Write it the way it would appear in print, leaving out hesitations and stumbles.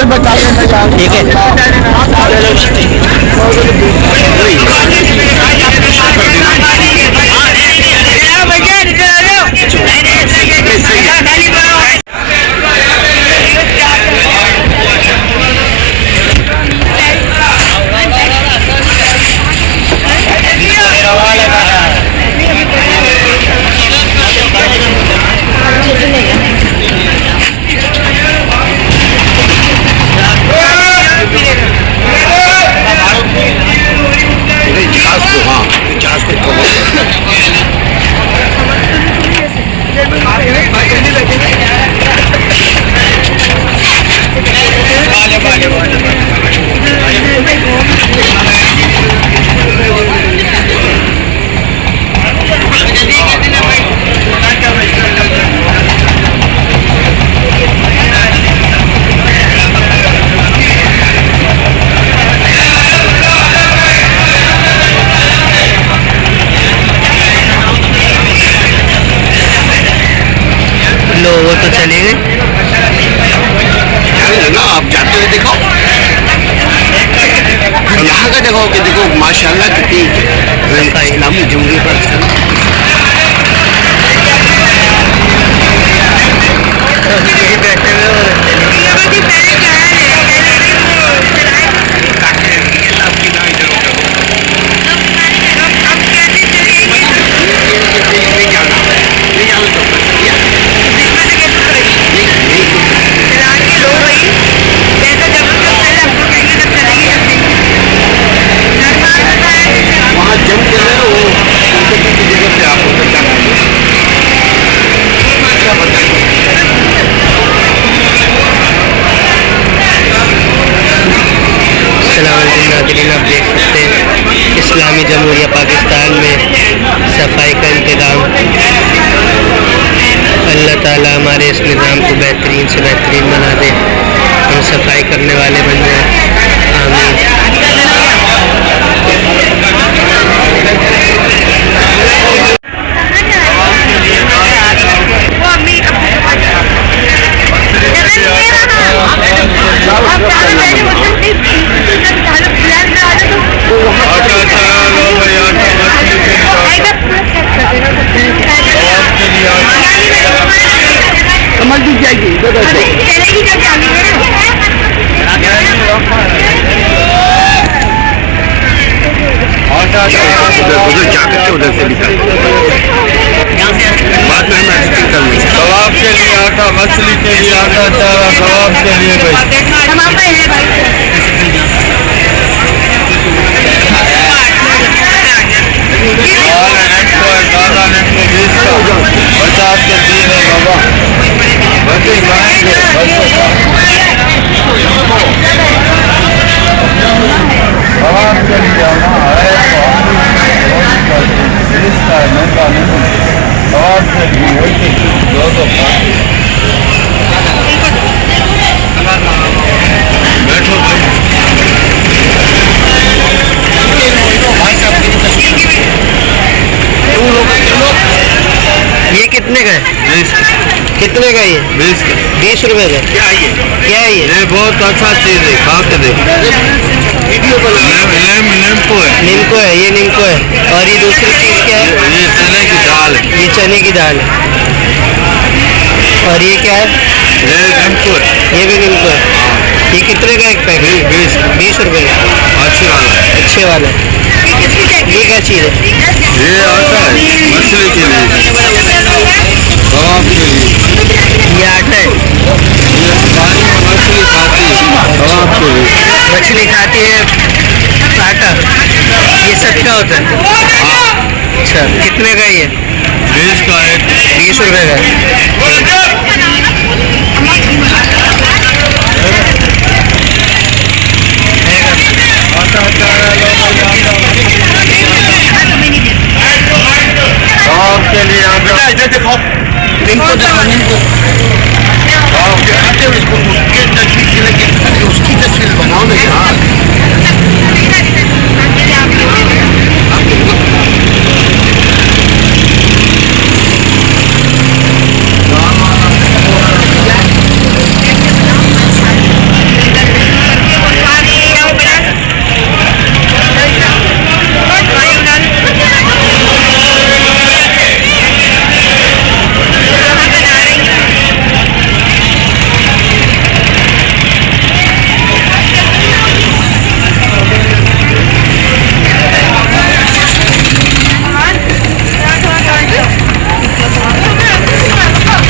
ठीक है लो वो तो चले गए ना। आप जाते हुए देखो, यहाँ का देखो कि देखो माशाल्लाह कितनी इस्लामी जमहूरियत पर यही बैठे हुए आप देख सकते हैं इस्लामी जमहूरिया पाकिस्तान में सफाई का इंतज़ाम। अल्लाह ताला हमारे इस निज़ाम को बेहतरीन से बेहतरीन बना दे, हम सफाई करने वाले बन जाएं। आमीन। समझ दी जाएगी उधर जाकर के उधर से निकल बाद में हम एडिटिंग कर लेंगे। कबाब के लिए आटा, मछली के लिए आटा, चारा, कबाब के लिए भाई दादा ने 20 का 50 के 3 है बाबा बच्चे खाएंगे कबाब के लिए आना है महंगा नहीं कबाब के लिए दो बैठो ये कितने का है? 20 कितने का ये? 20 रुपए का। क्या है ये? ये बहुत अच्छा चीज है, खा के देखो। नींबू है। नीमको है, ये नीमको है। और ये दूसरी चीज क्या है? ये चने की दाल है। ये चने की दाल है। और ये क्या है? ये नींबू है। ये भी नीमको है। ये कितने का एक पैकेट? 20 रुपए का। अच्छे वाला ये क्या चीज़ है? ये आटा है मछली के लिए, कबाब के लिए। ये आटा है, ये पानी में मछली खाती है, कबाब के लिए। मछली खाती है आटा, ये सब क्या होता है? अच्छा, कितने का ये? 20 का एक। 20 रुपए का।